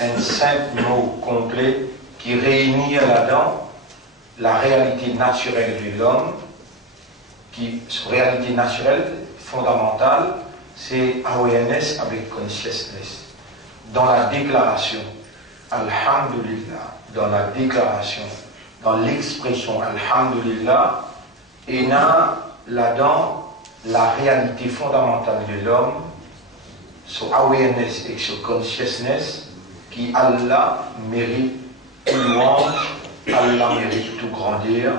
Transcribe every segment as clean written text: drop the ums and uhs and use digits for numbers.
un simple mot complet qui réunit là-dedans la réalité naturelle de l'homme, qui, réalité naturelle, fondamentale, c'est awareness avec consciousness. Dans la déclaration, Alhamdulillah, dans la déclaration, dans l'expression Alhamdulillah, et là-dedans la réalité fondamentale de l'homme, son awareness et son consciousness, qui Allah mérite tout louange, Allah mérite tout grandir.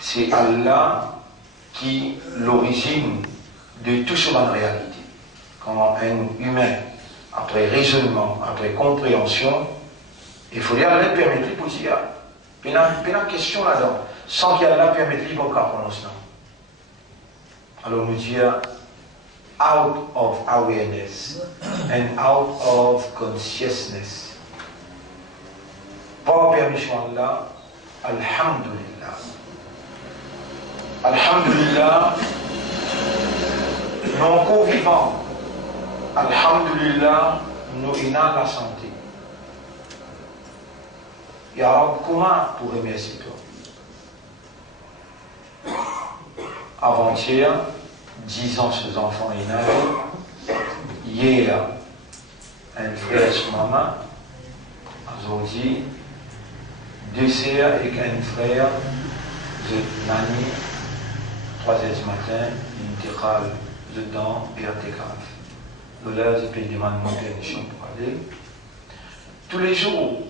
C'est Allah qui est l'origine de toute cette réalité. Quand un humain, après raisonnement, après compréhension, il faut dire Allah permettre pour dire, il y a une question là-dedans, sans qu'Allah permette de prononcer. Alors nous dire, out of awareness and out of consciousness. Par permission d'Allah, Alhamdulillah. Alhamdulillah, nous encore vivants. Alhamdulillah, nous avons la santé. Ya Rab, comment pour remercier toi? Avant-hier, 10 ans ses enfants est né. Hier, un frère et maman, aujourd'hui, 2 sœurs et un frère, Nani, 3 heures du matin, une décale dedans et un décale. Le là, je peux demander mon permission pour aller. Tous les jours,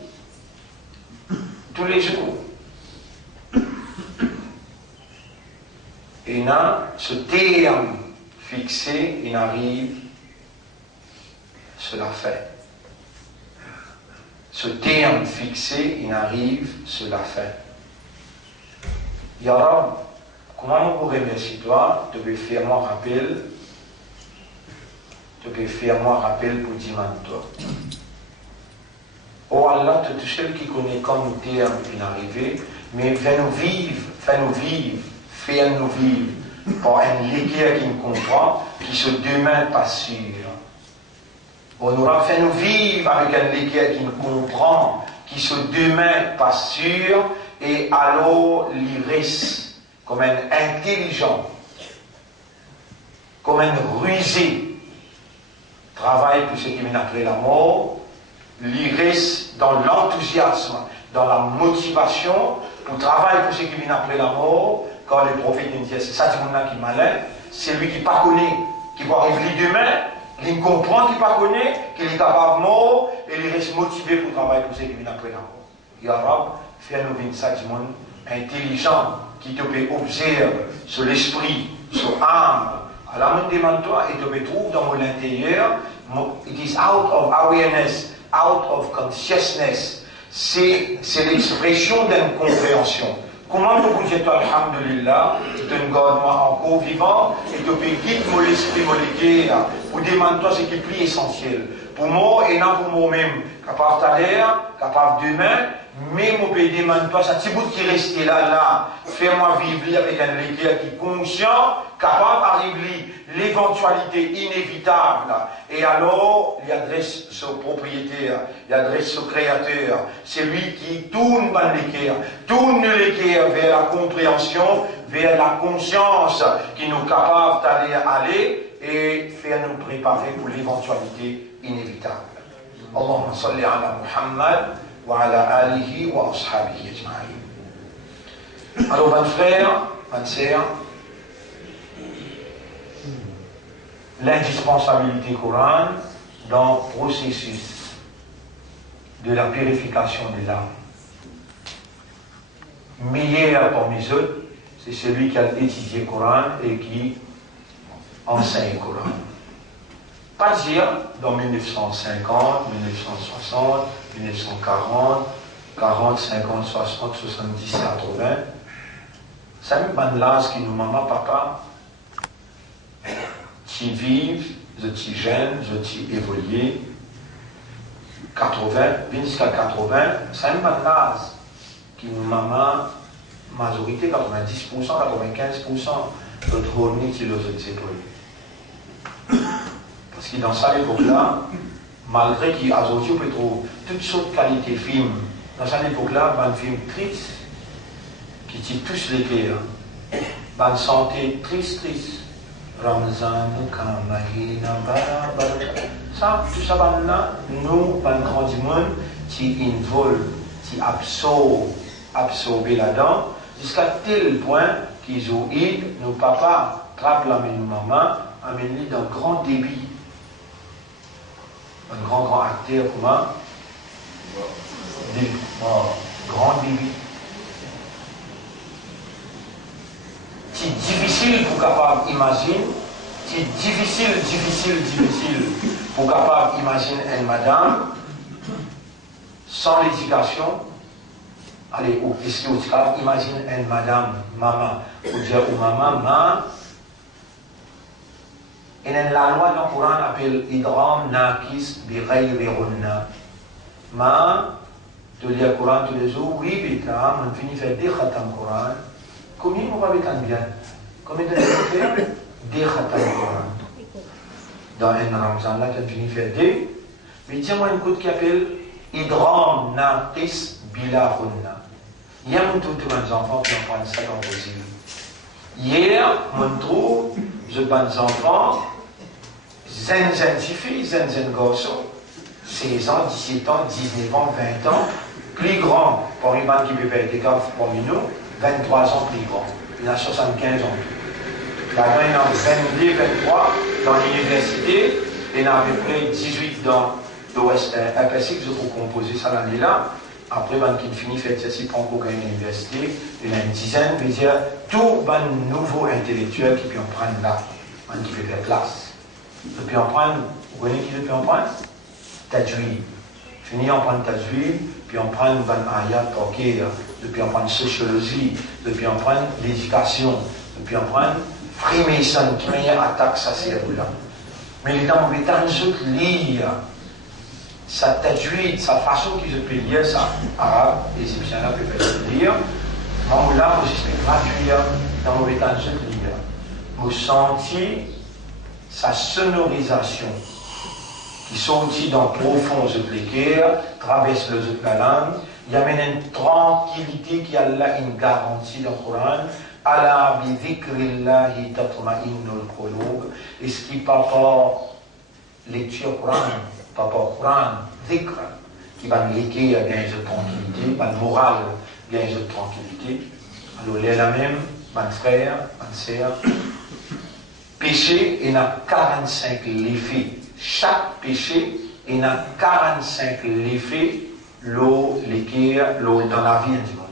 et là, ce terme fixé, il arrive, cela fait. Ce terme fixé, il arrive, cela fait. Ya Rab, comment on pourrait remercier toi? Tu peux faire moi rappel. Tu peux faire moi rappel pour dire toi. Oh Allah, tout seul qui connaît comme le terme est arrivé, mais fais-nous vivre par un légué qui nous comprend, qui se demain pas sûr. On aura fait nous vivre avec un légué qui nous comprend, qui se demain pas sûr, et alors l'iris, comme un intelligent, comme un rusé, travaille pour ce qui vient après la mort, l'iris dans l'enthousiasme, dans la motivation, pour travailler pour ce qui vient après la mort, quand les prophètes nous disent, c'est ça qui est malin, c'est lui qui ne connaît, qui va arriver demain, il comprend qu'il ne connaît, qu'il est capable de mort, et il reste motivé pour travailler pour ce qui vient après la mort. Ya Rab, fais-nous vivre ça du monde intelligent, qui te peut observer sur l'esprit, sur l'âme, à la main de toi, et te peut trouver dans l'intérieur, it is out of awareness, out of consciousness. C'est l'expression d'une compréhension. Comment nous vous dites Alhamdulillah, de moi encore vivant, et de guide mon esprit, mon légué, pour demander toi ce qui est plus essentiel. Pour moi, et non pour moi-même, capable d'aller, capable demain, mais mon pays demande toi, ça petit bout qui reste là, fais-moi vivre avec un légué qui est conscient, capable d'arriver l'éventualité inévitable, et alors il adresse son propriétaire, il adresse son créateur, c'est lui qui tourne le cœur vers la compréhension, vers la conscience qui nous est capable d'aller et faire nous préparer pour l'éventualité inévitable. Allahumma salli ala Muhammad wa ala alihi wa ashabihi ajma'in. Alors, mon frère, ma sœur, l'indispensabilité Coran dans le processus de la purification de l'âme. Meilleur parmi eux, c'est celui qui a étudié le Coran et qui enseigne le Coran. Pas dire dans 1950, 1960, 1940, 40, 50, 60, 70, 80. C'est même pas de l'âge qui nous maman, papa, qui vivent, qui jeunes, qui évoluent, 80, jusqu'à 80, c'est même pas de l'âge qui nous maman, majorité 90%, 95% notre revenu qui les épaules. Parce que dans ça époque-là, malgré qu'aujourd'hui on peut trouver toutes sortes de qualités de films. Dans cette époque-là, un film triste, qui tue tous les cœurs. Une santé triste. Ramzan, Kamahina, Baraka. Ça, tout ça, nous, un grand du monde, qui invole, qui absorbe là-dedans, jusqu'à tel point qu'ils ont eu, nos papas, trappent la main de maman, amènent-les dans grand débit. Un grand acteur, comment? Grand débit. C'est difficile pour capable d'imaginer, c'est difficile pour capable d'imaginer une madame sans l'éducation. Allez, est-ce que vous capable d'imaginer une madame, maman, ou dire ou maman, et la loi dans le Coran appelle Idram Nakis Bighayri Runna. Ma, de lire le Coran tous les jours, oui, bêta, on finit faire des khatam Coran. Combien on va faire bien? Combien de temps faire des khatam Coran? Dans un Ramzan là, on finit faire des. Mais tiens-moi une côte qui appelle Idram Nakis Bila Runna. Hier, on trouve tous mes enfants qui en prennent ça dans vos îles. Hier, on trouve, je bats les enfants, zen filles, zen garçons, 16 ans, 17 ans, 19 ans, 20 ans, plus grand, pour une bande qui peut faire des cas pour nous, 23 ans plus grand. Il a 75 ans. Là-dedans, il a 22, 23 dans l'université, il a à peu près 18 dans l'Ouest Pacifique, je peux composer ça l'année-là. Après, quand il finit faire ça, il prend pour gagner l'université, il a une dizaine, veut dire tout un nouveau intellectuel qui peut en prendre là, qui fait la classe. Il peut en prendre, vous voyez qui peut en prendre? Tajwid. Fini en prendre Tajwid, puis en prendre un ayat porqué, puis en prendre sociologie, puis en prendre l'éducation, puis en prendre Freemason qui attaque sa cerveau-là. Mais les gens ont tant de lire. Ça tajwid, sa façon qu'ils se peut lire, ça, arabe, les Égyptiens là peuvent lire. Moi, là, aussi, c'est gratuit, dans mon état de lire. Vous sentez sa sonorisation qui sortit dans le profond de l'équerre, traverse le de la langue, il y a une tranquillité qui a là une garantie dans le Coran. Ala bi dhikrillahi tatma'innul qulub. Et ce qui par lecture Coran, par Coran, dhikr, qui va nous liquer à gagner de tranquillité, par le moral, gagner de tranquillité. Alors, il est la même, mon frère, mon sœur. Péché, il y a 45 l'effet. Chaque péché, il y a 45 l'effet, l'eau, l'équerre, l'eau dans la vie du monde.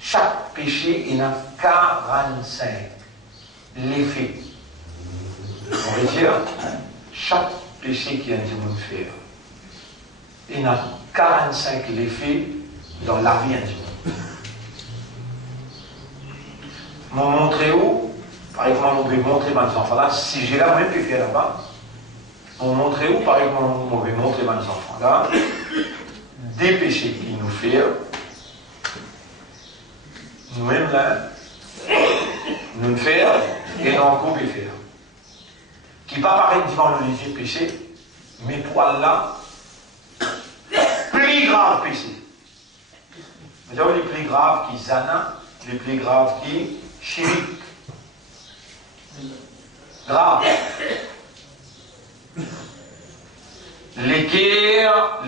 Chaque péché, il y a 45 l'effet. On veut dire, chaque péché qui a du monde faire, il y a 45 l'effet dans la vie du monde. M'en montrer où? Par exemple, on peut montrer mes enfants là, si j'ai là, même faire là-bas. On montrer où, par exemple, on peut montrer mes enfants là, des péchés qu'ils nous font, nous-mêmes là, nous faire et dans le groupe faire. Qui va paraître devant le léger péché, mais pour Allah, plus grave péché. Vous avez les plus graves qui zana, les plus graves qui chirik. Grave. L'équerre,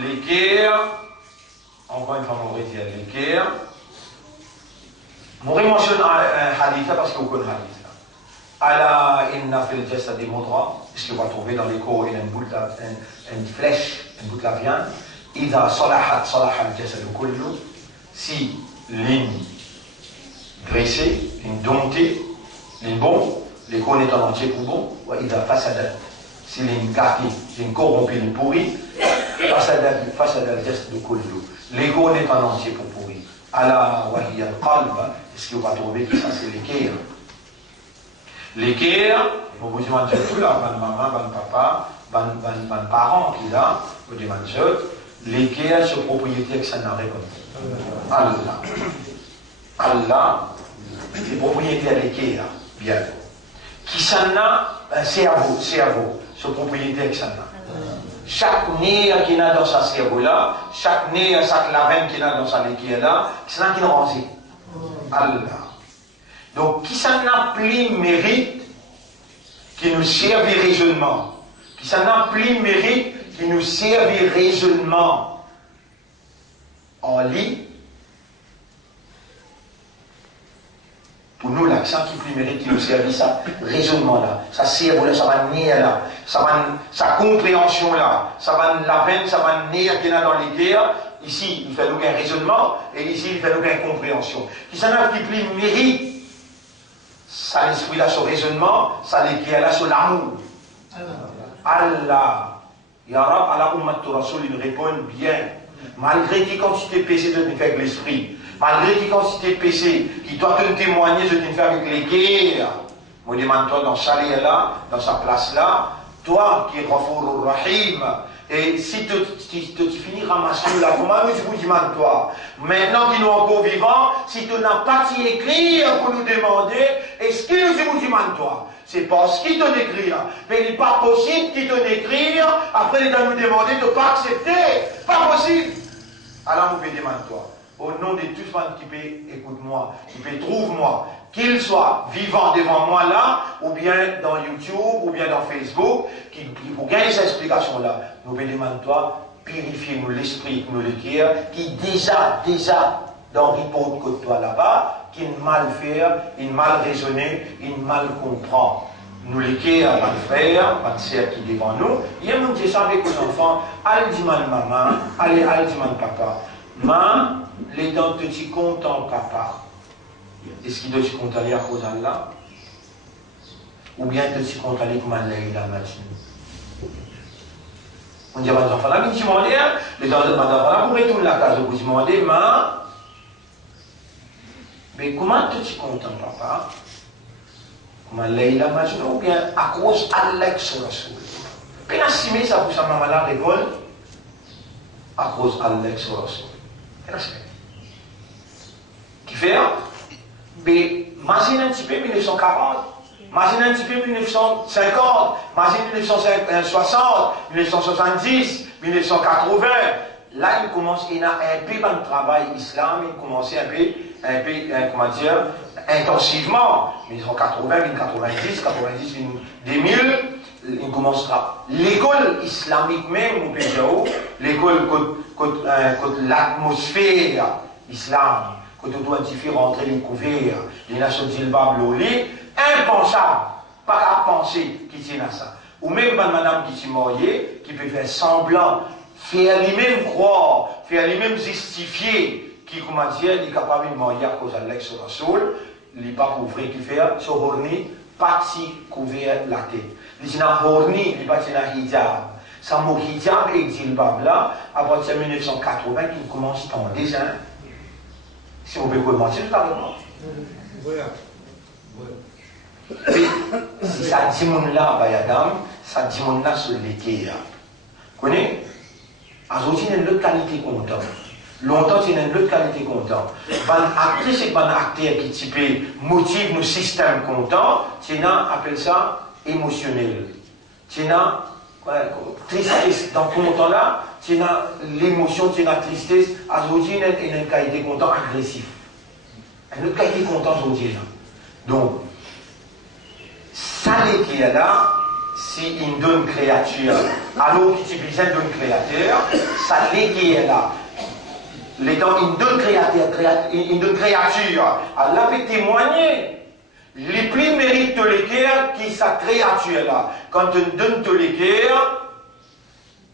encore une fois, on va dire l'équerre. On mentionne un hadith là parce qu'on connaît un hadith là. Ala inna fil jasadi mudra, ce qu'on va trouver dans les corps, il y a une flèche, une bout de la viande. Ida salahat salaha al-jasadu kullu. Si ligne graissée, ligne domptée, ligne bon, les corps est en entier pour bon. Wa ida fasadat. Si ligne gâtée, ligne corrompue, ligne pourrie, fasadat al-jasadu kullu. Les corps est en entier pour pourrir. Ala wa hiya al-qalb. Est-ce qu'on va trouver que ça c'est l'équerre? L'équerre, on vous demande tout là, ban maman, ban papa, ban parents qui là, vous demande l'équerre c'est propriété que ça n'a rien comme Allah. Allah, c'est propriété à l'équerre, bien. Qui ça n'a, c'est à vous, c'est propriété que ça n'a. chaque nerf qui a dans sa cerveau là, chaque nerf, chaque lavenne qui a dans sa liquide là, c'est là qui nous rend. Allah. Donc, qui s'en a plus mérite qui nous serve raisonnement, qui s'en a plus mérite qui nous serve raisonnement en lit. Pour nous, là, ça qui plus mérite qui nous serve ça, raisonnement là, ça serve là, ça va nier là, ça va, sa compréhension là, ça va la veine, ça va nier qu'il y a dans les guerres. Ici, il fait aucun raisonnement, et ici, il fait aucune compréhension. Qui s'en a qui plus mérite, ça l'esprit là sur raisonnement, ça l'équipe là sur l'amour. Allah. Ya Rab, Allah Ummat Rasoul, il répond bien. Malgré qui quantité de péché de faire avec l'esprit, malgré qui quantité de péché qui doit te témoigner de faire avec les guerres, moi demande-toi dans sa là, dans sa place là, toi qui es Ghafour Rahim, et si tu finis ramasser là, comment je vous demande toi, maintenant qu'ils nous encore vivants, si tu n'as pas t'y écrire pour nous demander, est-ce qu'il nous demande toi? C'est parce qu'il te écrire. Mais il n'est pas possible qu'il te écrire, après il va nous demander de ne pas accepter. Pas possible. Alors, vous demande-toi, au nom de tous ceux qui peut, écoute-moi, qui peut, trouve-moi, qu'il soit vivant devant moi là, ou bien dans YouTube, ou bien dans Facebook, qui pour gagner cette explication-là, nous demande-toi, purifie-nous l'esprit, nous le cœur, qui déjà, dans le report que toi là-bas, qui mal faire, il mal raisonner, il mal comprend. Nous les cœurs, mal frère, mal sœur qui devant nous, il y a nous qui ça avec les enfants, allez dis maman, allez dis papa. Maman, les dents te t'y content papa. Est-ce qu'il doit t'y compter à cause d'Allah? Ou bien te t'y compter comme Allah la matinée? On dit à mes enfants, là, mais tu m'en dis, les enfants là, pour retourner la case, vous demandez, maman, mais comment tu content, papa? Comment Leïla Majna ou bien à cause d'Alex Rasoul? Bien assimé ça pour sa maman la révolte à cause d'Alex Rasoul. Qui fait? Mais imagine un petit peu 1940, imagine un petit peu 1950, imagine 1960, 1970, 1980. Là, il commence, il a un peu dans le travail islam, il commence un peu, comment dire, intensivement. 1980, 1990, 90, 2000, il commencera. L'école islamique même, au pays, l'école, l'atmosphère islam, quand on doit rentrer les couverts, les nations d'Ilbab, l'Oli, impensable, pas à penser qui tient à ça. Ou même une madame qui s'est mariée, qui peut faire semblant, faire lui-même croire, faire lui-même justifier, qui, comment dire, il est capable de marier à cause d'Allah sur la soul, il n'est pas couvert, qui fait, sur Horni, pas si couvert la tête. Il dit, Horni, il n'est pas hijab. Ça mot hijab et Zilbab là, à partir de 1980, qui commence en dessin. Si vous pouvez commencer, tout à l'heure. Si ça dit mon là, Bayadam, ça dit mon là sur l'équerre. Vous connaissez? Aujourd'hui, il y a une autre qualité content. Longtemps, il y a une autre qualité content. Après, c'est un acteur qui type motive nos systèmes contents, c'est appelle ça émotionnel. C'est tristesse. Dans ce content-là, c'est l'émotion, c'est la tristesse. Aujourd'hui, il y a une qualité content agressif. Une autre qualité content aujourd'hui. Donc, ça qui est là, si il donne créature, alors qu'il utilise une créateur, ça qui est là. L'étant il donne créature, Allah peut témoigner. Les plus mérites de l'équerre qui sa créature là. Quand tu donnes de l'équerre,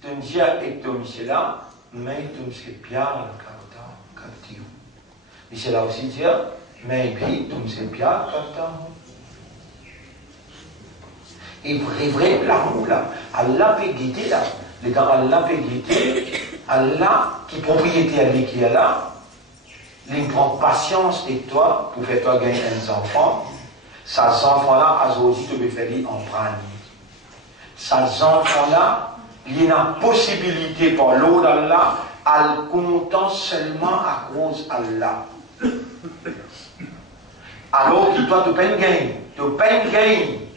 tu dis à Ectomicé là, mais tu me sais bien le caractère. Mais c'est là aussi dire, mais puis tu me sais bien le caractère. Et vrai, l'amour là, Allah peut guider là. Les gars, Allah peut guider, Allah qui est propriétaire de qui est là, il prend patience avec toi pour faire toi gagner un enfant. Ces enfants-là, aujourd'hui, tu peux faire en prendre. Ces enfants-là, il y a une possibilité pour l'eau d'Allah, à le content seulement à cause d'Allah. Alors que toi, tu peux gagner. Tu peux gagner.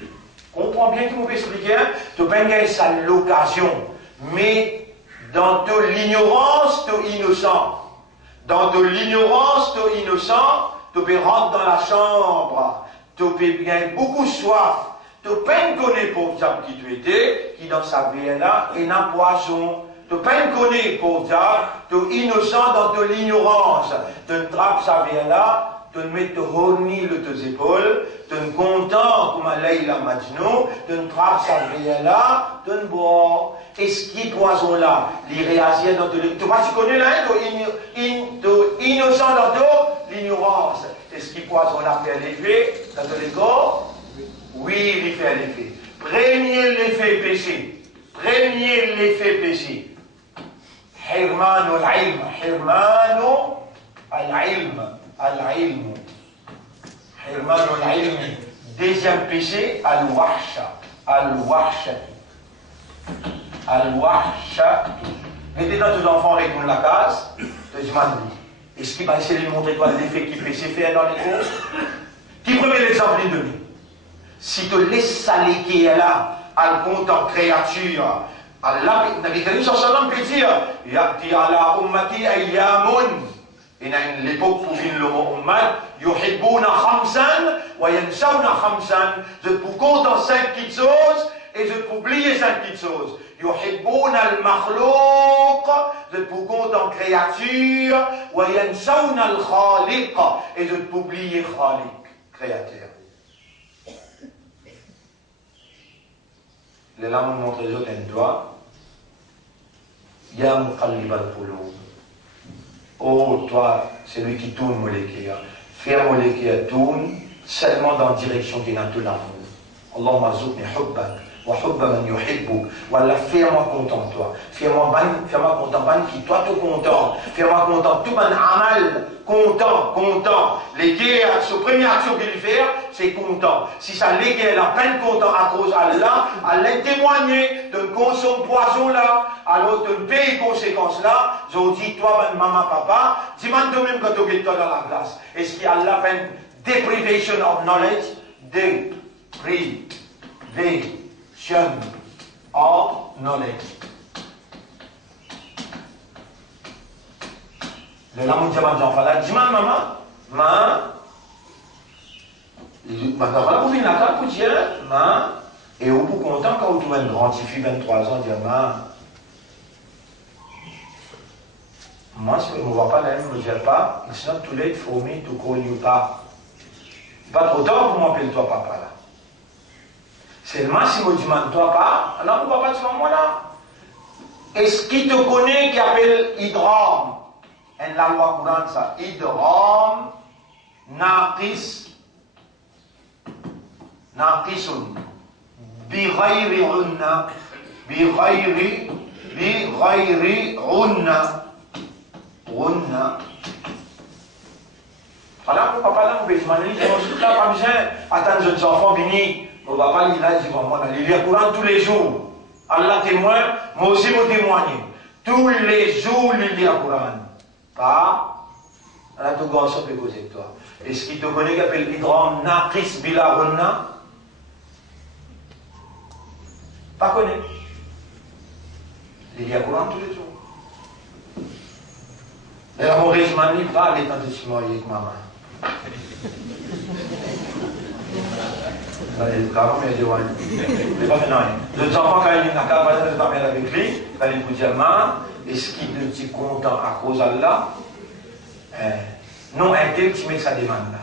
Comprends bien que vous expliquer, tu peux gagner ça l'occasion. mais dans de l'ignorance, tu es innocent. Dans de l'ignorance, tu es innocent, tu peux rentrer dans la chambre, tu peux bien beaucoup soif, tu peine connaître pauvre diable qui tu étais, qui dans sa vie est là, et n'a poisson. Tu peine connaître pauvre diable, tu es innocent dans de l'ignorance. Tu trappes sa vie là, tu mets te horni de tes épaules, tu es content comme Leïla Majnou, tu trappes sa vie là, tu bois. Et ce qui poison là, les réagir dans de tu vois, tu connais là, tu innocent dans de l'ignorance. Et ce qui poison là fait l'effet dans de l'égo? Oui, il fait l'effet. Premier l'effet péché. Premier l'effet péché. Hirmanu al-ilm. Hirmanu al-ilm. Al-ilm. Hirmanu al-ilm. Deuxième péché, al-wahsha. Al-wahsha. Al-wahsha. Mettez dans tous les enfants répondre la case. Tu dis, est-ce qu'il va essayer de lui montrer toi l'effet qui péché fait dans les cours? Qui premier l'exemple de lui? Si tu laisses ça qui est là, à le compte en créature, Allah, Nabi Karim sallam peut dire, Ya'ti ala ummati ayyamun, et dans l'époque pour venir le mot ummat, yuhibbuna khamsan, wa yansawna khamsan, je te compte en 5 petites choses, et je te oublier 5 petites choses. Yuhibbuna al-makhlouq, je te compte en créature, wa yansawna al-khaliq, et je te oublier khaliq, créateur. Les lames montrent les autres un doigt. Ya muqallib al-qulub. Oh, toi, c'est lui qui tourne molékia. Fais molékia tourne seulement dans la direction qui n'a tout l'amour. Allahumma zoukni hubbak. Wa hubba man yuhibbuk. Wallah, fais-moi content, toi. Fais-moi content, ban qui toi tout content. Fais-moi content, tout ban amal. Content, content. Les guerres, sa première action qu'il fait, c'est content. Si ça les guerres, la peine content à cause d'Allah, Allah témoigner de consomme poison là, alors de payer conséquences là, j'ai dit, toi, ben, maman, papa, dis-moi de même quand tu es dans la classe. Est-ce qu'Allah fait une deprivation of knowledge? Deprivation of knowledge. Le lamour de l'enfant là, dis-moi maman, maintenant vous venez la carte pour dire, maman, et au bout content quand vous trouvez une grande fille 23 ans, dire, maman, moi si vous ne me voyez pas là, je ne me dis pas, it's not too late for me to call you papa. Pas trop tard pour m'appeler toi papa là. Seulement si vous demandez toi papa, alors vous ne pas ce moment-là. Est-ce qui te connaît qui appelle Idram? En la loi courante ça, idram naqisun bi ghayri unna voilà mon papa là, on peut demander, là pas besoin, attends les enfants venir, mon papa il a dit, moi il lit le Coran tous les jours, Allah témoin, moi aussi me témoigner, tous les jours il lit le Coran. Pas, là tout garçon peut causer avec toi. Est-ce qu'il te connaît qui appelle l'idram naqis bila runna? Pas connaît. Il y a Coran tous les jours. D'ailleurs, mon régiment n'est pas les temps de se marier avec maman. Le carreau mais de loin. Il n'est pas fait rien. Les enfants, quand ils n'ont qu'à pas de dormir avec lui, quand ils vous disent, maman, est-ce qu'il est content à cause d'Allah? Non, un tel qui met sa demande là.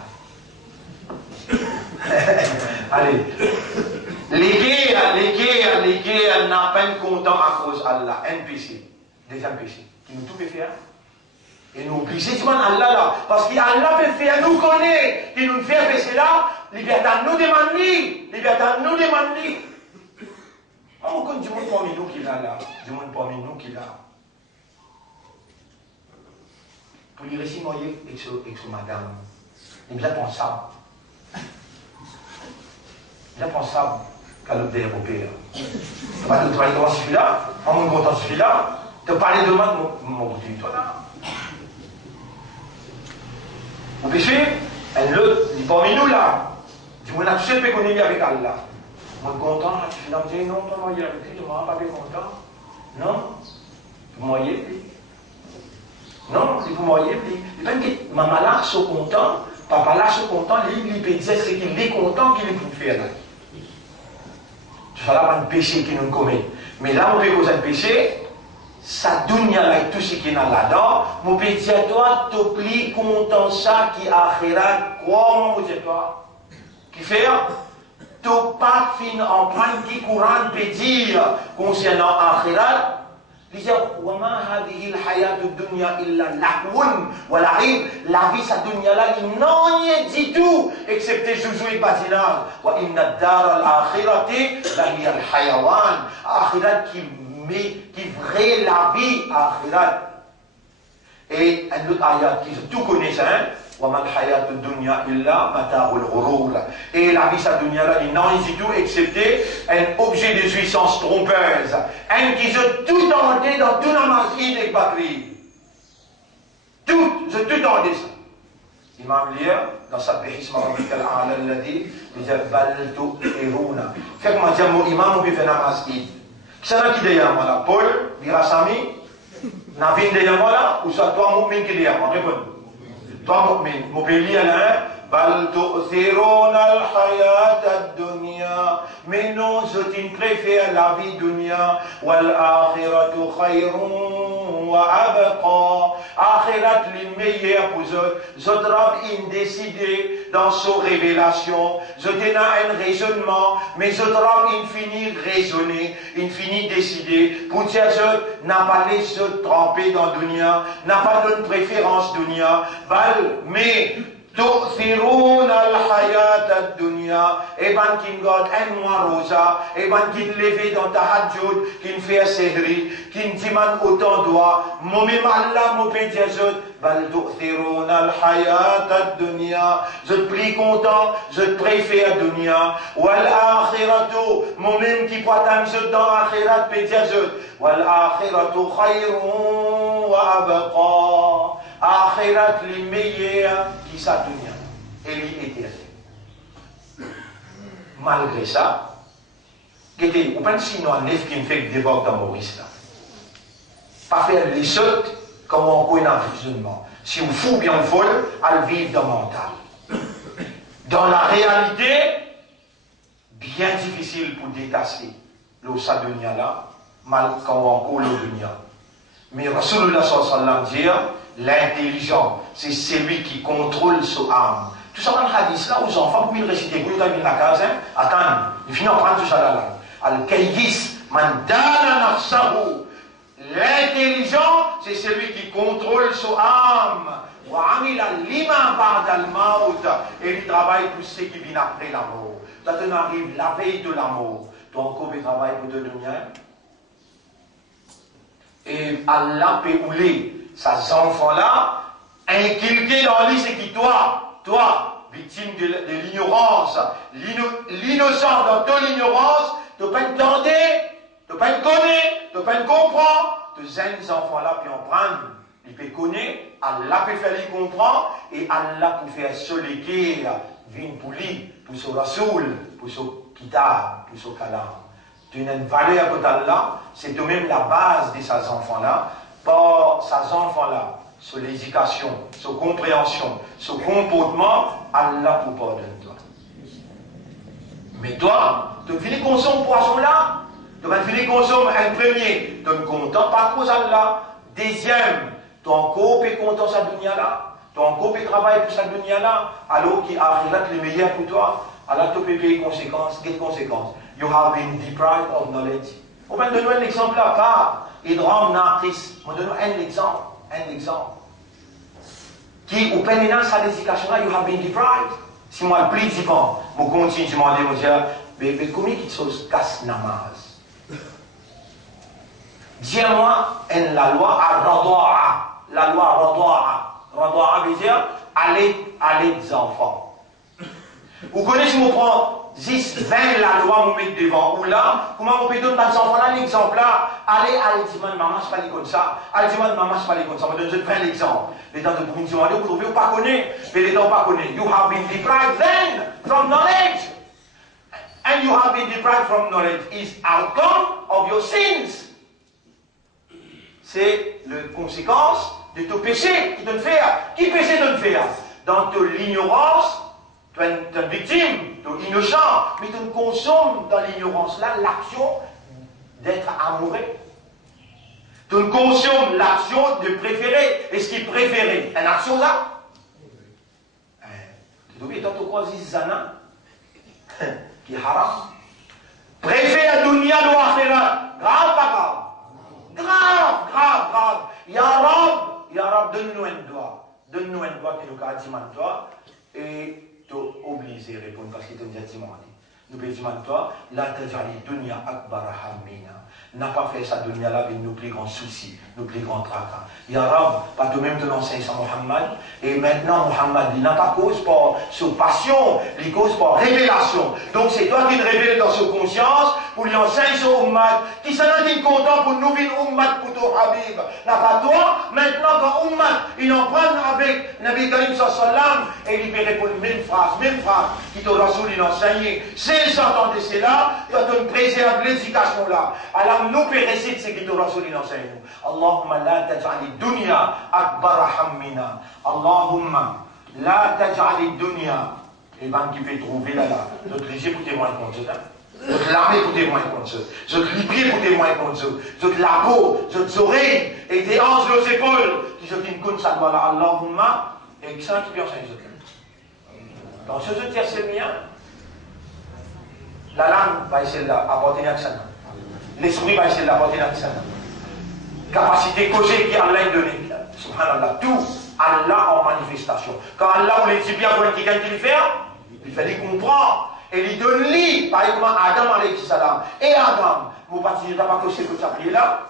Allez. Les guerres n'ont pas content à cause d'Allah. Un péché. Deuxième péché. Qui nous tout peut faire. Et nous obligés de Allah là. Parce qu'Allah peut faire, nous connaît. Il nous fait péché là. Liberté nous demande. Liberté nous demande. On compte du monde parmi nous qui l'a là. Du monde parmi nous qui l'a. Pour lui réciter marié avec son madame. Il est bien pensable. Bien pensable qu'à l'autre des Européens. Tu vas te parler devant celui-là, en mon content celui-là, te parler devant mon côté, toi là. Au péché, l'autre, il est parmi nous là. Tu vois, on a tous les qu'on est avec Allah. Moi content, tu finis à me dire non, toi marié avec lui, tu ne m'as pas bien content. Non? Vous voyez plus? Non, vous voyez plus. Maman là, sont content, papa là, sont content, il peut dire ce qu'il est content qu'il peut faire. Ça là, un péché qui nous commet. Mais là, on peut causer un péché, ça dunya là, tout ce qui est là-dedans, on peut dire, toi, tu plis content ça qui a akhirat, quoi, mon Dieu, toi? Qui fait? Tu pas fin en point qui courant peut dire concernant akhirat. Il dit, وَمَا هَذِهِ الْحَيَاةُ الدُّنْيَا إِلَّا لَهْوٌ وَلَعِبٌ. La vie, sa dunya là, il n'en rien dit tout, excepté joujou et badinage. وَإِنَّ الدَّارَ الْآخِرَةِ لَهِيَ الْحَيَوَانِ. Akhirat qui vraie la vie, akhirat. Et un autre ayat qui tout connaît, hein? وَمَا الْحَيَاةُ الدُّنْيَا إِلَّا مَتَاعُ الْغُرُورِ. Et la vie, sa dunya là, il n'en dit tout, excepté un objet de jouissance trompeuse. Un qui se tout endé dans tout la masjid et bakri. Tout, je tout endé ça. Imam Lier, dans sa béhisme rabbika al-a'la alladhi, il dit bal tu'thiruna. Fait que moi, je dis, mon imam, on peut faire la masjid. Qui c'est là qui dit, moi là? Paul, Birasami, Navin dit, moi là, ou soit toi, mu'min qui dit, moi, réponds. Toi, mu'min, mon pays, là, بل تؤثرون الحياة الدنيا mais non, je préfère la vie dunya والآخرة خير وأبقى. Akhirat le meilleur pour eux. Je dois décider dans son révélation. Je donne un raisonnement, mais je dois finir raisonner, finir décider. Pour dire je n'a pas les se tremper dans dunya, n'a pas de préférence dunya, mais تؤثرون الحياة الدنيا. Et ben qui garde un mois rosa, et ben qui levé dans tahajjud, qui fait sehri, qui demande autant doigt. Mon même Allah mon pédiat bal تؤثرون الحياة الدنيا. Je prie content, je préfère dunya. Wal akhiratu, mon même qui porte un jeu dans akhirat pédiat wal akhiratu khayrun wa abqa. Akhirat les meilleurs qui s'addunya et l'éternel. Malgré ça, vous pensez sinon un neuf qui me fait dévorer dans Maurice là. Pas faire les sautes comme on connaît un raisonnement. Si on fout bien folle, à le vivre dans le mental. Dans la réalité, bien difficile pour détasser le sadunya là, mal quand on coule le dunya. Mais Rasulullah sallallahu alayhi wa sallam dit, l'intelligent, c'est celui qui contrôle son âme. Tout ça dans le hadith là, aux enfants, vous pouvez le réciter, vous avez mis la case, attends, il finit en prendre tout ça là. Al-Kayyis, man dana nafsahu. L'intelligent, c'est celui qui contrôle son âme. Wa amila lima ba'da al-maut. Et il travaille pour ce qui vient après la mort. Quand on arrive la veille de la mort, toi encore tu travailles pour te donner. Et Allah peut rouler ces enfants-là, inculqués dans lui, c'est qui toi, victime de l'ignorance, l'innocent dans ton ignorance, tu ne peux pas entendre, tu ne peux pas connaître, tu ne peux pas comprendre. Ces enfants-là peuvent en prendre, ils peuvent connaître, Allah peut faire les comprendre, et Allah peut faire se l'équer, vin pour lui, pour son rasoul, pour son kitab, pour son kalam. Tu as une valeur pour Allah, c'est de même la base de ces enfants-là. Pour ces enfants-là, sur l'éducation, sur compréhension, sur comportement, Allah pour pardonner toi. Mais toi, tu finis consommer poisson-là, tu vas finir consommer un premier, tu ne content pas cause Allah. Deuxième, tu encore peux content sa dunya-là, tu encore peux travailler pour sa dunya-là, alors qu'il a les meilleurs pour toi, alors tu peux payer conséquences, quelles conséquences? You have been deprived of knowledge. On va donner un exemple là, pas Idram Nartis. On va donner un exemple. Qui, au pénétrant sa l'éducation là, you have been deprived. Si moi, le plus divin, je continue de demander, je dis, mais comment il se casse namaz? Dis-moi, la loi à Radoa. La loi à Radoa. Radoa veut dire, aller des enfants. Vous connaissez, je prends 10, 20 la loi, vous mettez devant. Ou là, comment on peut donner aux enfants là l'exemple là? Allez dire, maman, je ne pas comme ça. Allez dire, maman, je ne pas comme ça. On va donner 20 l'exemple. Les temps de Burundi, vous trouvez ou pas connaître. Mais les temps pas connaître. You have been deprived then from knowledge. And you have been deprived from knowledge is outcome of your sins. c'est la conséquence de ton péché qui te fait. Qui péché te fait? Dans l'ignorance, tu es une victime, tu es innocent, mais tu consommes dans l'ignorance-là l'action d'être amoureux. Tu consommes l'action de préférer. Et ce qui est préféré, une action là? Tu oublies, tu crois Zana, qui est haram. Préfère dunya ou akhirah. Grave, pas grave. Grave, grave, grave. Ya Rab, donne-nous un doigt. Donne-nous un doigt qui nous a dit toi. Et tu es obligé de répondre parce qu'il te dit nous pouvons dire toi, la tajali dunya akbar hammina. N'a pas fait ça dunya là avec nos plus grands soucis, nos plus grands tracas. Ya Rab, pas toi-même te l'enseigne ça Muhammad. Et maintenant Muhammad, il n'a pas cause pour sa passion, il cause pour révélation. Donc c'est toi qui te révèles dans sa conscience pour lui enseigner son ummat. Qui s'en a dit content pour nous vivre ummat pour ton Habib. N'a pas toi, maintenant quand ummat, il en prend avec Nabi Karim sallam et il libéré pour une même phrase qui te Rasoul il enseigne. C'est ans de cela, tu as une préserve l'éducation là. Alors nous peut réciter ce qui te Rasoul il enseigne. Allahumma la taj'ali dunya akbar hammina. Allahumma la taj'ali dunya. Et ben qui peut trouver là, notre léger pour témoigner contre ça. Notre l'armée pour témoigner contre ça. Notre lipier pour témoigner contre ça. Notre la peau, notre oreille, et des hanches aux épaules. Qui se disent comme ça, voilà, Allahumma, et ça qui pense à les dans ce tiers c'est le mien. La langue va essayer d'apporter à ça. L'esprit va essayer d'apporter à ça. Capacité causée qui Allah donné. Subhanallah. Tout Allah en manifestation. Quand Allah voulait dire bien pour quelqu'un qui le fait, il fallait comprendre. Et il donne lui, par exemple, Adam alayhi salam. Et Adam, vous participez pas que c'est que ça prie là.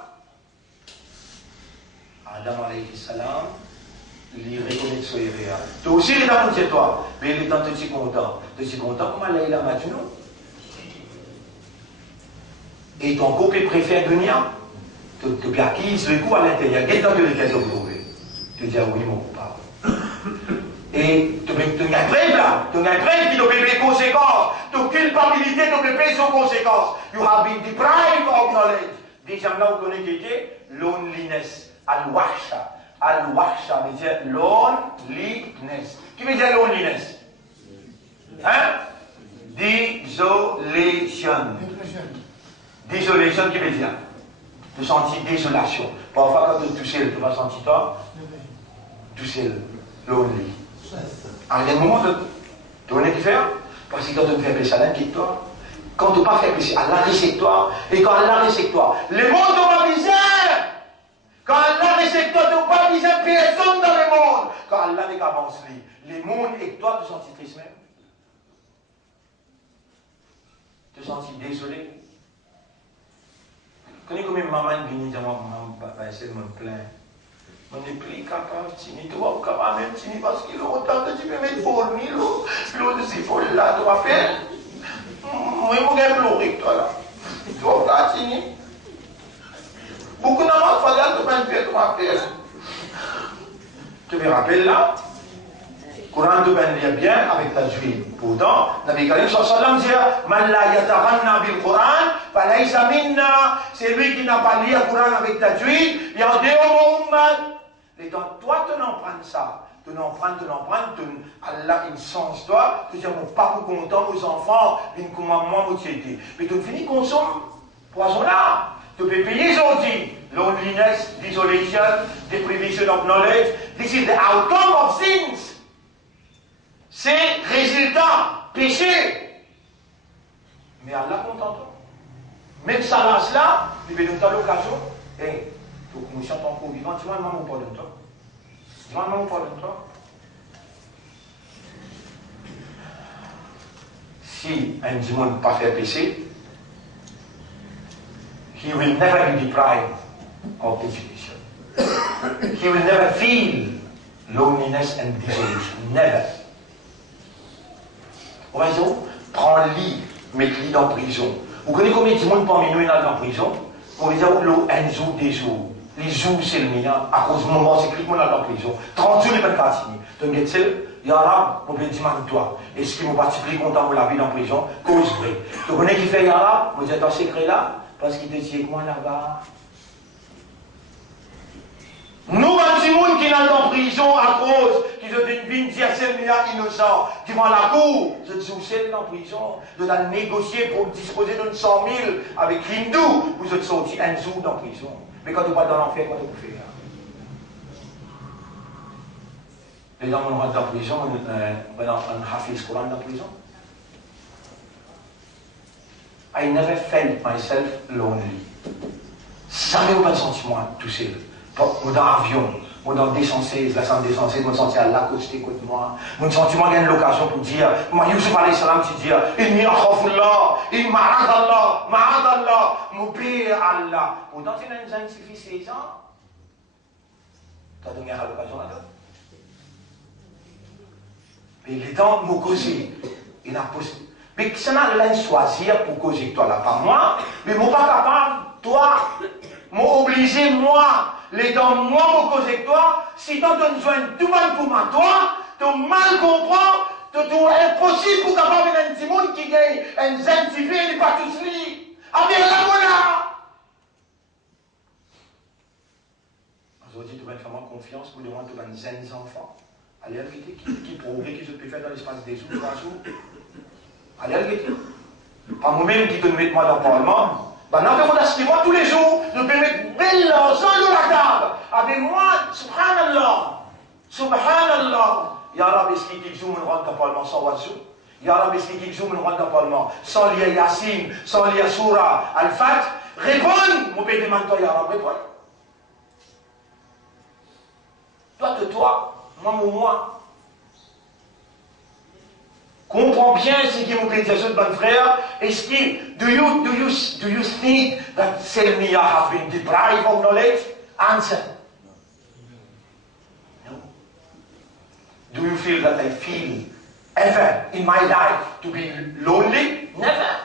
Adam alayhi salam, il reconnaît ce héros. Toi aussi, il est dans ton toi. Mais il est dans ton petit content. Tu es content comme Allah il a maintenant. Et ton couple préfère venir. Tu peux acquise le coup à l'intérieur. Quel temps de l'occasion vous trouvez? Tu dis oui, mon papa. Et tu as un rêve là, tu as un rêve qui doit payer les conséquences. Ta culpabilité doit payer ses conséquences. You have been deprived of knowledge. Déjà là, vous connaissez qui était loneliness, al-wahsha. Al-wahsha veut dire loneliness. Qui veut dire loneliness? Hein? Désolation. Désolation qui veut dire? Tu sens désolation. Parfois, quand tu es tout seul, tu vas sentir toi tout seul, lonely. À un moment, tu connais qui faire? Parce que quand tu fais péché, Allah quitte-toi. Quand tu ne pas faire péché, Allah risque toi. Et quand Allah risque toi, le monde n'a pas misère. Quand Allah risque toi, tu n'as pas misère personne dans le monde. Quand Allah n'est qu'avance, les mondes et toi, tu te sens triste même. Tu te sens désolé. Quand il y a comme une maman qui dit, maman, papa, c'est mon plein. On n'est plus capable, tu n'es pas capable, même tu n'es pas parce qu'il y a autant que tu peux mettre pour lui, l'eau de ces folles-là, tu vas faire. Moi, je vais pleurer, toi, là. Tu vas pas, tu n'es. Beaucoup de mamans, tu vas faire, tu vas faire. Tu me rappelles là? Courant de ben lire bien avec la juive. Pourtant, Nabi Karim sallam dit Man la yataghanna bil Quran, falaysa minna. C'est lui qui n'a pas lu le Coran avec la juive, il y a deux hommes. Et donc, toi, tu n'en prends ça. Tu n'en prends, Allah, il sens toi. Tu dis, mon papa content, nos enfants, une commandement, mon tiété. Mais tu finis consomme poison là. Tu peux payer aujourd'hui. Loneliness, desolation, deprivation of knowledge. This is the outcome of sins. C'est résultat, péché. Mais Allah contente. Même ça là, il veut donner l'occasion. Et il faut que nous chantons encore vivant. Tu vois, maman, pas de toi. Maman, pas de toi. Si un démon n'a pas fait péché, he will never be deprived of education. He will never feel loneliness and desolation. Never. On va dire, prends-le, mets-le dans la prison. Vous connaissez combien de monde parmi nous dans la prison? On va dire, un jour, des jours. Les jours, c'est le mien. À cause du moment, c'est que dans la prison. 30 jours, il ne peut pas signer. Donc, il y a là, on peut dire, toi, est-ce qu'il m'a participé content de la vie dans la prison? Cause vrai. Tu connais qui fait Yara? Vous êtes en secret là? Parce qu'il te dit, moi là-bas. Nous, les gens qui sont en prison à cause qu'ils ont une vie innocent devant la cour, je dis aussi en prison, de la négocier pour disposer d'une 100 000 avec l'hindou, vous êtes sorti un jour en prison. Mais quand vous pas dans l'enfer, quoi vous faites? Les gens vont rentrer en prison, on hafiz Quran dans la prison. I never felt myself lonely. Jamais aucun sentiment tout seul. Ou dans l'avion, ou dans le D116, la salle D116, je me sentais à l'accoster contre moi. Je me sentais qu'il y a une occasion pour dire, moi, Youssouf alayhi salam, tu dis, il n'y a khafullah, il ma'adallah, m'obéir à Allah. Pourtant, tu n'as pas suffi 16 ans. Tu as donné à l'occasion là-dedans. Mais il est temps de me causer. Il n'a pas possible. Mais ça n'a rien choisir pour causer toi là, pas moi, mais moi pas capable, toi, m'obliger moi, les dents moi me causer toi, si tu as besoin de tout mal pour moi, toi, tu mal comprends, tu es impossible pour capable d'un petit monde qui gagne un scientifique et pas tous lui. Avec la voilà. Aujourd'hui, tu vas faire confiance pour demander à des enfants. Allez, qui prouve qu'ils ont pu faire dans l'espace des jours, 3 jours. Allez, allez. Pas moi-même qui te mette moi dans le Parlement. Ben, non, moi tous les jours, je peux mettre belle l'argent de la table. Avec moi, subhanallah. Subhanallah. Ya Rabbi, est-ce qu'il joue me rendre dans le Parlement sans oiseau? Ya Rabbi, est-ce qu'il joue me rendre dans le Parlement sans lire Yassine, sans lire Surah Al-Fat? Réponds, mon père demande toi, Ya Rabbi, réponds. Toi, moi. Comprends bien ce qui vous plaît, mon frère. Est-ce que, do you think that Selmiya have been deprived of knowledge? Answer. No. Do you feel that I feel ever in my life to be lonely? Never.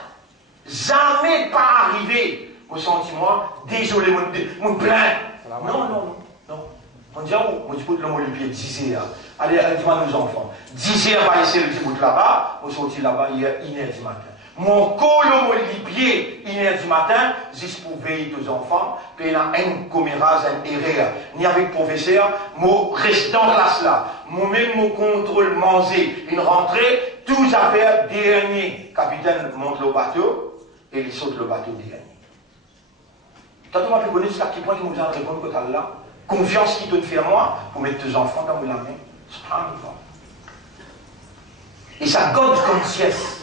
Jamais pas arrivé au sentiment, désolé, mon plein. Non. On dit, on dit, l'homme Olivier disait, allez, dis-moi nos enfants, disait, on va laisser le petit bout là-bas, on sortit là-bas hier, 1h du matin. Mon l'homme Olivier, 1h du matin, juste pour veiller aux enfants, puis il y a un commérage, un erreur, ni avec le professeur, moi, reste dans la classe là, moi-même, mon contrôle manger, une rentrée, tous affaires, dernier, capitaine monte le bateau, et il saute le bateau dernier. T'as tout le monde connaît jusqu'à quel point il nous a répondu que t'as là? Confiance qui te fait à moi pour mettre tes enfants dans la main. Subhanallah. Et ça God conscience.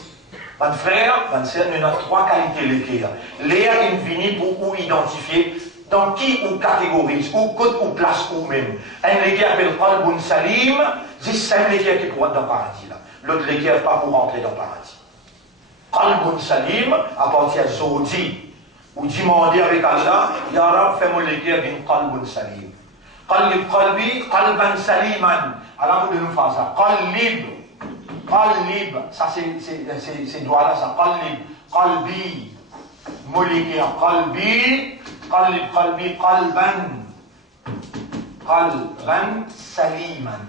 Mon frère, mon sœur, nous avons 3 qualités l'équerre. Léa infini pour identifier dans qui on catégorise, ou code ou place ou même. Un l'équerre appelle Qalbun Salim, c'est 5 l'équerre qui pourront être dans le paradis. L'autre l'équerre pas pour rentrer dans le paradis. Qalbun Salim, à partir de Zodi, ou demander avec Allah, Ya Rab, fais-moi l'équerre d'une Qalbun Salim. Qalib qalbi, qalban saliman. Allah vous de nous faire ça. Qalib. Ça c'est doigt là, ça. Qalbi. Molékir. Qalbi, qalban. Qalban saliman.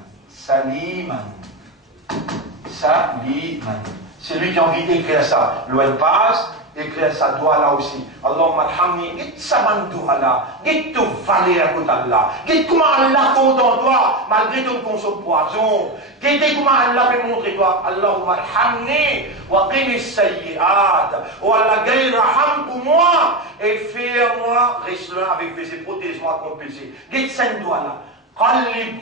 C'est lui qui a envie d'écrire ça. L'ouest passe. Écrire ça doit là aussi. Allahumma alhamni, git saman doua là, git tu valer à côté Allah, git comment Allah compte en toi, malgré ton consomme poison, git comment Allah peut montrer toi, Allahumma alhamni, wa qini sayyi'at, wa Allah gagne raham pour moi, et fais-moi, reste là avec péché, protège-moi contre péché. Git saman doua là,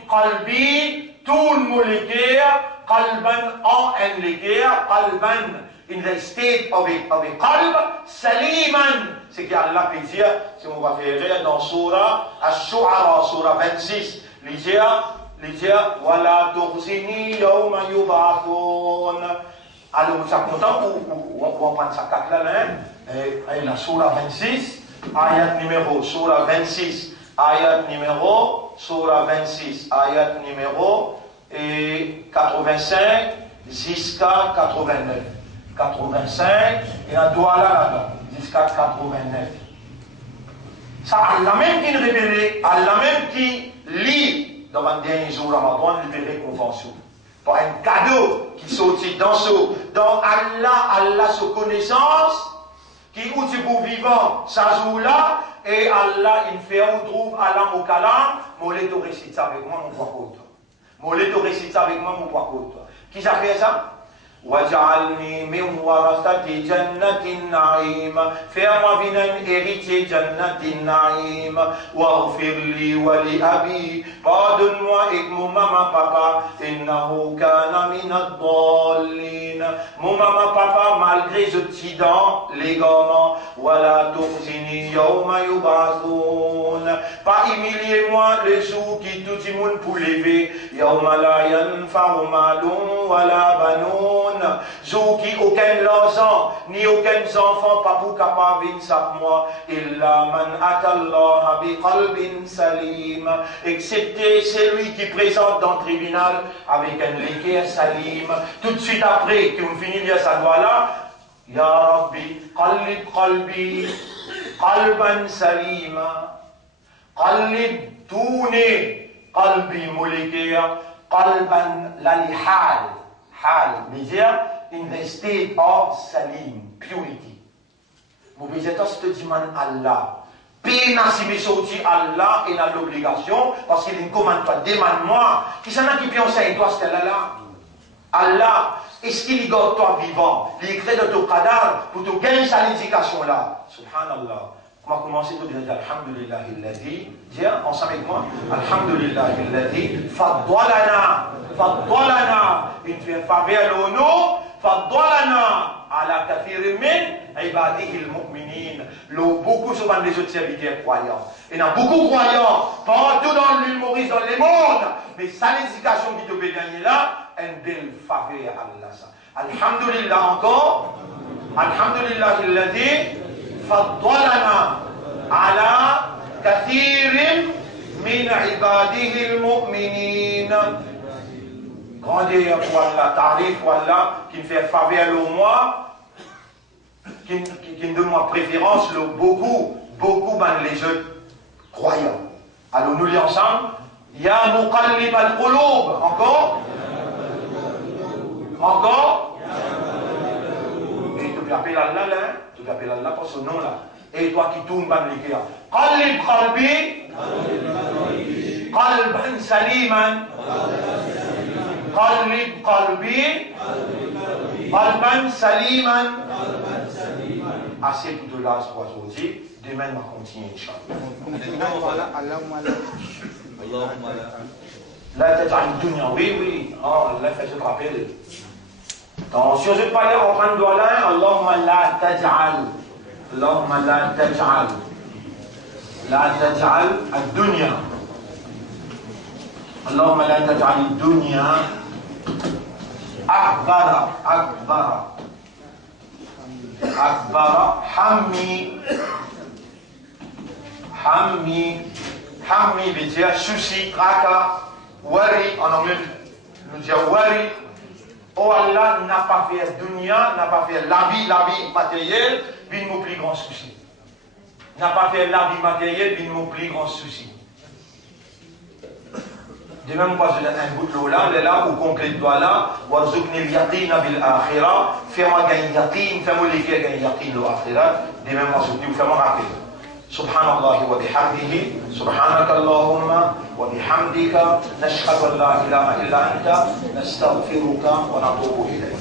qalbi, tout le molécaire, qalban en un l'équerre, qalban. In the state of a qalb, saliman. C'est qu'Allah peut dire, si on va faire dans Surah Ash-Shu'ara, Surah 26, lisez, Wala tukhzini yawma yub'athun. Alors, vous êtes content on prend ça 4 là, la Surah 26, ayat numéro, Surah 26, ayat numéro, Surah 26, ayat numéro 85 jusqu'à 89. 85, et un doigt là-dedans, jusqu'à 89. Ça, Allah même qui nous révèle, Allah même qui lit dans un dernier jour Ramadan, il révèle convention. Pour un cadeau qui sortit dans Allah, sa connaissance, qui où tu pour vivant, ça joue là, et Allah, il fait, on trouve Allah au kalam, Mollet, tu récites ça avec moi, mon poids côte. Mollet, tu récites ça avec moi, mon poids côte. Qui a fait ça? وَاجْعَلْنِي مِنْ وَرَثَةِ جَنَّةِ النَّعِيمِ. Fais-moi venir un héritier جَنَّةِ النَّعِيمِ. وَاغْفِرْ لِي وَلِأَبِي. Pardonne-moi et mon maman papa. إِنَّهُ كَانَ مِنَ الضَّالِّينَ. Mon maman papa, malgré ce petit dent, légalement, وَلَا تُخْزِنِي يَوْمَ يُبْعَثُونَ. Pas humilier-moi le jour qui tout le monde pour lever. يَوْمَ لَا يَنْفَعُ مَالٌ وَلَا بَنُونَ. Jour qui aucun l'argent, ni aucun enfant, pas pour capable de ça moi, illa man atallaha bi qalbin salim, excepté celui qui présente dans le tribunal avec un liqueur salim. Tout de suite après, qu'on finit de sa doigt là, Ya Rabbi, qallib qalbi, qalban salima, qallib tourne, qalbi molékir, qalban lalihal. Hal, dire in the state of salim, purity. Vous pouvez dire, c'est dit Allah. Pina si vous Allah et a l'obligation, parce qu'il ne commande pas, demande-moi. Qui s'en a qui peut enseigner toi, c'est là. Allah, est-ce qu'il garde toi vivant? Il crée de ton qadar pour te gagner sa éducation là. Subhanallah. On va commencer tout de suite. Alhamdulillah alladhi. Dis ensemble avec moi. Alhamdulillah alladhi. Faddalana. Faddalana. Il fait faveur au nom. Faddalana. Ala kathir min ibadihi al-mu'minin. Beaucoup souvent des autres serviteurs croyants. Il y a beaucoup de croyants. Partout dans l'humorisme, dans les mondes. Mais sa l'éducation qui te peut gagner là, une belle faveur à Allah. Alhamdulillah encore. Alhamdulillah alladhi. فضلنا على كثير من عباده المؤمنين. Grandeur pour Allah, tarif pour Allah, qui me fait faveur au moi, qui me donne ma préférence, le beaucoup dans les jeunes croyants. Alors nous lisons ensemble. Ya muqallib al-qulub. Encore. Et tu peux appeler Allah là. Tu appelles Allah pour ce nom là. Et toi qui tournes ban l'équerre. Qalib qalbi. Qalban saliman. Qalib qalbi. Qalban saliman. Assez pour de l'âge pour aujourd'hui. Demain, on va continuer, Inch'Allah. Là, tu as une dunya. Oui. Oh, Allah fait ce rappel. Attention, je parlais en train de là, Allahumma la taj'al. Allahumma la taj'al. La taj'al ad-dunya. Allahumma la taj'al ad-dunya akbara hammi veut dire souci, tracas, worry, en anglais nous dit worry. Oh Allah n'a pas fait dunya, n'a pas fait la vie matérielle, puis mon plus grand souci. N'a pas fait la vie matérielle, puis mon plus grand souci. De même, moi je donne un bout de l'eau là, ou complète toi là, warzuqni al-yaqina bil akhirah, fais-moi gagner yaqin, fais-moi l'équerre gagner yaqin au akhirah, de même, moi je dis, fais-moi rappeler. Subhanallah wa bihamdihi, subhanaka Allahumma wa bihamdika, nashhadu an la ilaha illa anta, nastaghfiruka wa natubu ilayk.